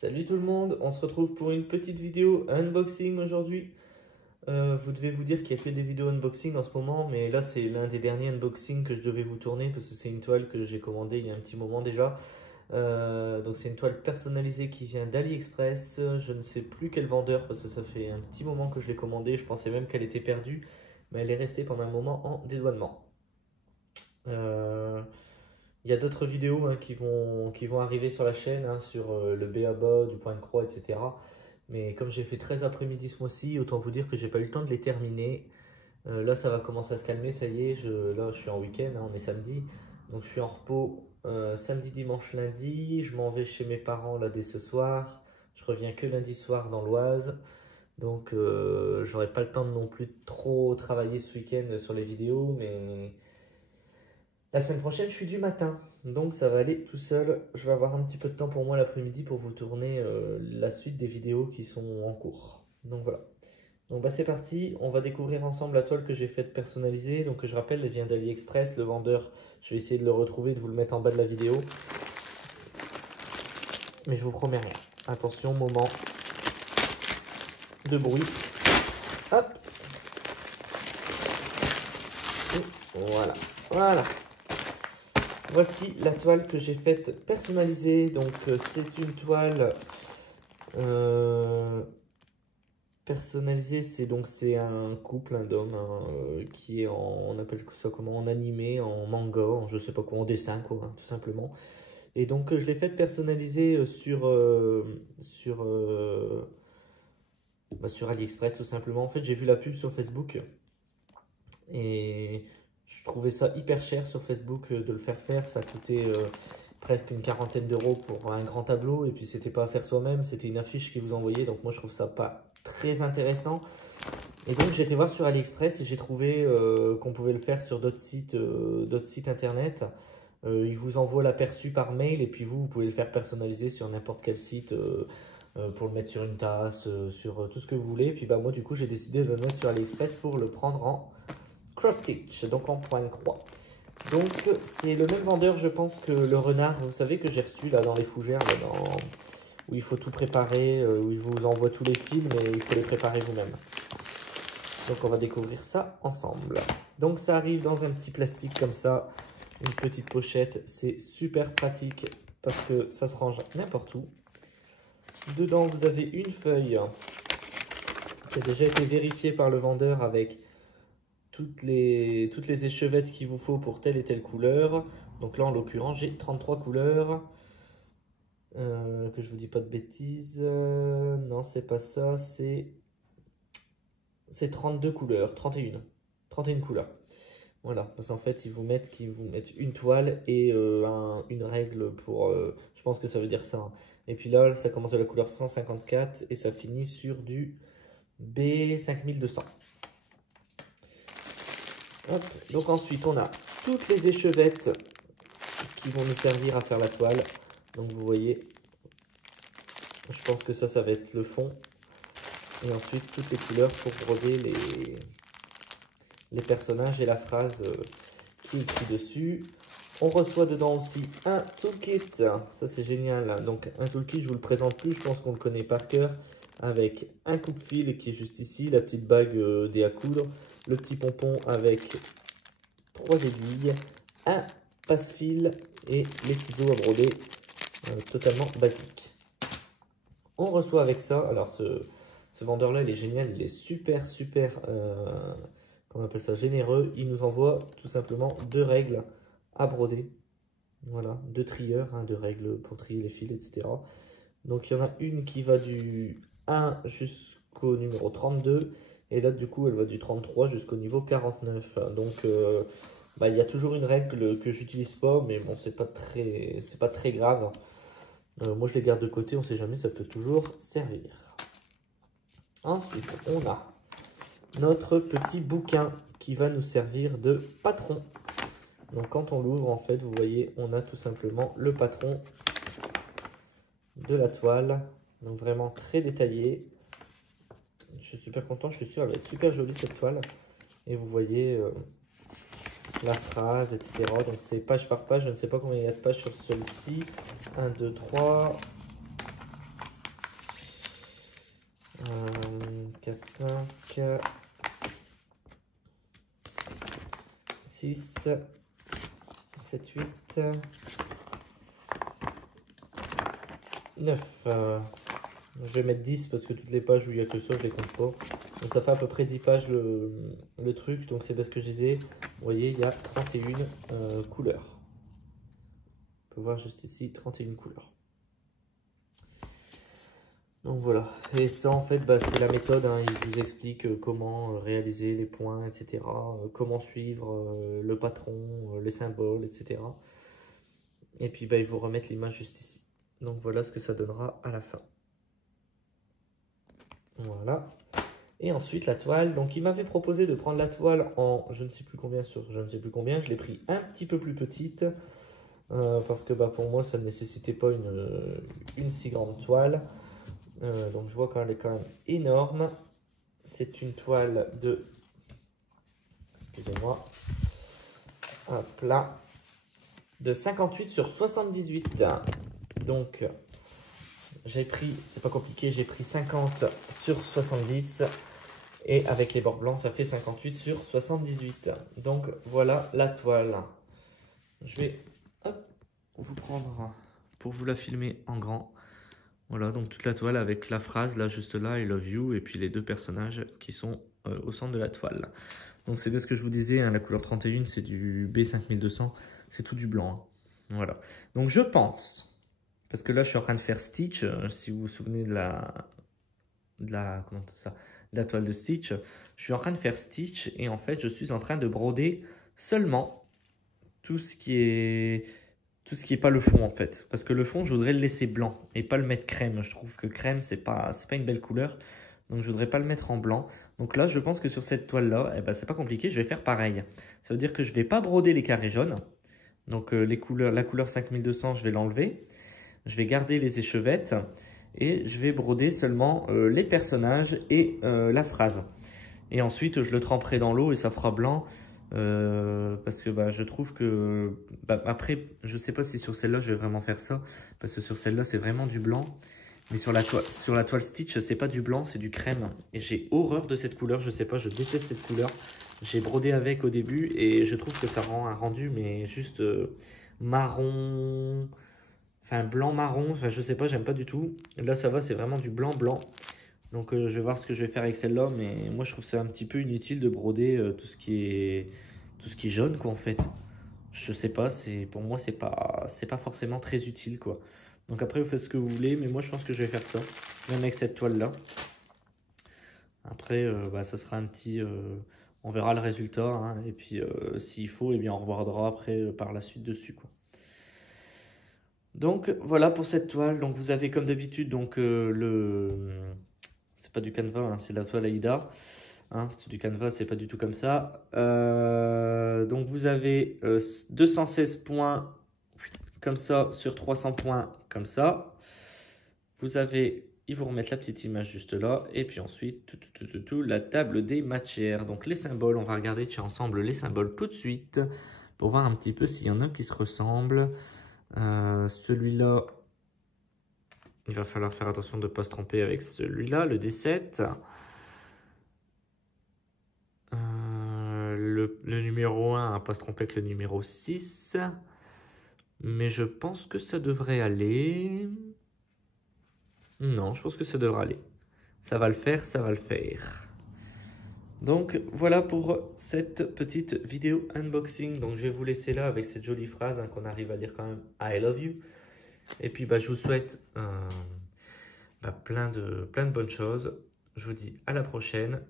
Salut tout le monde, on se retrouve pour une petite vidéo unboxing aujourd'hui. Vous devez vous dire qu'il n'y a que des vidéos unboxing en ce moment, mais là c'est l'un des derniers unboxings que je devais vous tourner parce que c'est une toile que j'ai commandée il y a un petit moment déjà. Donc c'est une toile personnalisée qui vient d'AliExpress. Je ne sais plus quel vendeur parce que ça fait un petit moment que je l'ai commandée. Je pensais même qu'elle était perdue, mais elle est restée pendant un moment en dédouanement. Il y a d'autres vidéos qui vont arriver sur la chaîne, sur le b.a.-ba, du point de croix, etc. Mais comme j'ai fait 13 après-midi ce mois-ci, autant vous dire que j'ai pas eu le temps de les terminer. Là, ça va commencer à se calmer, ça y est. Là, je suis en week-end, on est samedi. Donc, je suis en repos samedi, dimanche, lundi. Je m'en vais chez mes parents là dès ce soir. Je reviens que lundi soir dans l'Oise. Donc, j'aurai pas le temps de non plus trop travailler ce week-end sur les vidéos, mais la semaine prochaine, je suis du matin, donc ça va aller tout seul. Je vais avoir un petit peu de temps pour moi l'après-midi pour vous tourner la suite des vidéos qui sont en cours. Donc voilà. Donc bah c'est parti, on va découvrir ensemble la toile que j'ai faite personnalisée. Donc je rappelle, elle vient d'AliExpress. Le vendeur, je vais essayer de le retrouver, de vous le mettre en bas de la vidéo. Mais je vous promets rien. Attention, moment de bruit. Hop. Et voilà. Voilà. Voici la toile que j'ai faite personnalisée. Donc c'est une toile personnalisée. C'est un couple, d'hommes qui est on appelle ça comment, en animé, en manga, en je sais pas quoi, en dessin quoi, tout simplement. Et donc je l'ai faite personnalisée sur AliExpress tout simplement. En fait j'ai vu la pub sur Facebook et je trouvais ça hyper cher sur Facebook de le faire. Ça coûtait presque une quarantaine d'euros pour un grand tableau. Et puis c'était pas à faire soi-même, c'était une affiche qu'ils vous envoyaient. Donc moi je trouve ça pas très intéressant. Et donc j'ai été voir sur AliExpress et j'ai trouvé qu'on pouvait le faire sur d'autres sites internet. Ils vous envoient l'aperçu par mail et puis vous pouvez le faire personnaliser sur n'importe quel site pour le mettre sur une tasse, sur tout ce que vous voulez. Et puis bah moi du coup j'ai décidé de le mettre sur AliExpress pour le prendre en cross stitch, donc en point de croix. Donc c'est le même vendeur, je pense, que le renard, vous savez, que j'ai reçu là dans les fougères, là, où il faut tout préparer, où il vous envoie tous les fils, mais il faut les préparer vous-même. Donc on va découvrir ça ensemble. Donc ça arrive dans un petit plastique comme ça, une petite pochette, c'est super pratique parce que ça se range n'importe où. Dedans vous avez une feuille qui a déjà été vérifiée par le vendeur avec toutes les échevettes qu'il vous faut pour telle et telle couleur. Donc là, en l'occurrence, j'ai 33 couleurs. Que je vous dis pas de bêtises. Non, c'est pas ça. C'est 32 couleurs. 31 couleurs. Voilà, parce qu'en fait, ils vous mettent une toile et une règle pour... je pense que ça veut dire ça. Hein. Et puis là, ça commence de la couleur 154 et ça finit sur du B5200. Hop. Donc ensuite, on a toutes les échevettes qui vont nous servir à faire la toile. Donc vous voyez, je pense que ça va être le fond. Et ensuite, toutes les couleurs pour broder les personnages et la phrase qui est écrite dessus. On reçoit dedans aussi un toolkit. Ça, c'est génial. Donc un toolkit, je vous le présente plus. Je pense qu'on le connaît par cœur. Avec un coupe-fil qui est juste ici, la petite bague des à coudre, le petit pompon avec 3 aiguilles, un passe-fil et les ciseaux à broder totalement basiques. On reçoit avec ça, alors ce vendeur-là, il est génial, il est super, comment on appelle ça, généreux. Il nous envoie tout simplement 2 règles à broder. Voilà, 2 trieurs, 2 règles pour trier les fils, etc. Donc il y en a une qui va du 1 jusqu'au numéro 32 et là du coup elle va du 33 jusqu'au niveau 49. Donc il y a toujours une règle que j'utilise pas, mais bon c'est pas très grave. Moi je les garde de côté, on sait jamais, ça peut toujours servir. Ensuite on a notre petit bouquin qui va nous servir de patron. Donc quand on l'ouvre en fait vous voyez on a tout simplement le patron de la toile, donc vraiment très détaillé. Je suis super content, je suis sûr elle va être super jolie cette toile. Et vous voyez la phrase, etc. Donc c'est page par page, je ne sais pas combien il y a de pages sur celui-ci. 1, 2, 3, 4, 5, 6, 7, 8, 9. Je vais mettre 10 parce que toutes les pages où il n'y a que ça, je les compte pas. Donc ça fait à peu près 10 pages le truc. Donc c'est parce que je les ai. Vous voyez, il y a 31 couleurs. On peut voir juste ici 31 couleurs. Donc voilà. Et ça en fait, bah, c'est la méthode. Hein. Je vous explique comment réaliser les points, etc. Comment suivre le patron, les symboles, etc. Et puis bah, ils vous remettent l'image juste ici. Donc voilà ce que ça donnera à la fin. Voilà. Et ensuite la toile. Donc il m'avait proposé de prendre la toile en je ne sais plus combien sur je ne sais plus combien. Je l'ai pris un petit peu plus petite parce que bah, pour moi ça ne nécessitait pas une si grande toile. Donc je vois qu'elle est quand même énorme. C'est une toile de, excusez-moi, hop là, de 58 sur 78. Donc j'ai pris, c'est pas compliqué, j'ai pris 50 sur 70 et avec les bords blancs ça fait 58 sur 78. Donc voilà la toile. Je vais vous prendre pour vous la filmer en grand. Voilà, donc toute la toile avec la phrase là juste là, I love you, et puis les deux personnages qui sont au centre de la toile. Donc c'est bien ce que je vous disais, hein, la couleur 31 c'est du B5200, c'est tout du blanc. Hein. Voilà, donc je pense, parce que là je suis en train de faire Stitch, si vous vous souvenez de la toile de Stitch, je suis en train de faire Stitch et en fait je suis en train de broder seulement tout ce qui est pas le fond en fait, parce que le fond je voudrais le laisser blanc et pas le mettre crème. Je trouve que crème c'est pas une belle couleur, donc je voudrais pas le mettre en blanc. Donc là je pense que sur cette toile là, eh ben, c'est pas compliqué, je vais faire pareil. Ça veut dire que je vais pas broder les carrés jaunes, donc la couleur 5200 je vais l'enlever, je vais garder les échevettes et je vais broder seulement les personnages et la phrase. Et ensuite je le tremperai dans l'eau et ça fera blanc. Parce que bah, je trouve que après je sais pas si sur celle-là je vais vraiment faire ça, parce que sur celle-là c'est vraiment du blanc, mais sur la toile Stitch c'est pas du blanc, c'est du crème et j'ai horreur de cette couleur. Je sais pas, je déteste cette couleur. J'ai brodé avec au début et je trouve que ça rend un rendu mais juste marron, enfin blanc marron, enfin je sais pas, j'aime pas du tout. Là ça va, c'est vraiment du blanc blanc. Donc je vais voir ce que je vais faire avec celle-là, mais moi je trouve ça un petit peu inutile de broder tout ce qui est jaune quoi en fait. Je sais pas, pour moi c'est pas forcément très utile quoi. Donc après vous faites ce que vous voulez, mais moi je pense que je vais faire ça, même avec cette toile là. Après bah, ça sera un petit, on verra le résultat hein, et puis s'il faut, eh bien on rebordera après par la suite dessus quoi. Donc voilà pour cette toile. Donc vous avez comme d'habitude donc c'est pas du canevas, hein, c'est la toile Aïda. Hein, c'est du canevas, c'est pas du tout comme ça. Donc vous avez 216 points comme ça sur 300 points comme ça. Vous avez, ils vous remettent la petite image juste là. Et puis ensuite, la table des matières. Donc les symboles, on va regarder ensemble les symboles tout de suite pour voir un petit peu s'il y en a qui se ressemblent. Celui-là, il va falloir faire attention de ne pas se tromper avec celui-là, le D7. Le numéro 1, à ne pas se tromper avec le numéro 6. Mais je pense que ça devrait aller. Non, je pense que ça devrait aller. Ça va le faire, ça va le faire. Donc voilà pour cette petite vidéo unboxing. Donc je vais vous laisser là avec cette jolie phrase hein, qu'on arrive à lire quand même. I love you. Et puis bah, je vous souhaite plein de bonnes choses. Je vous dis à la prochaine.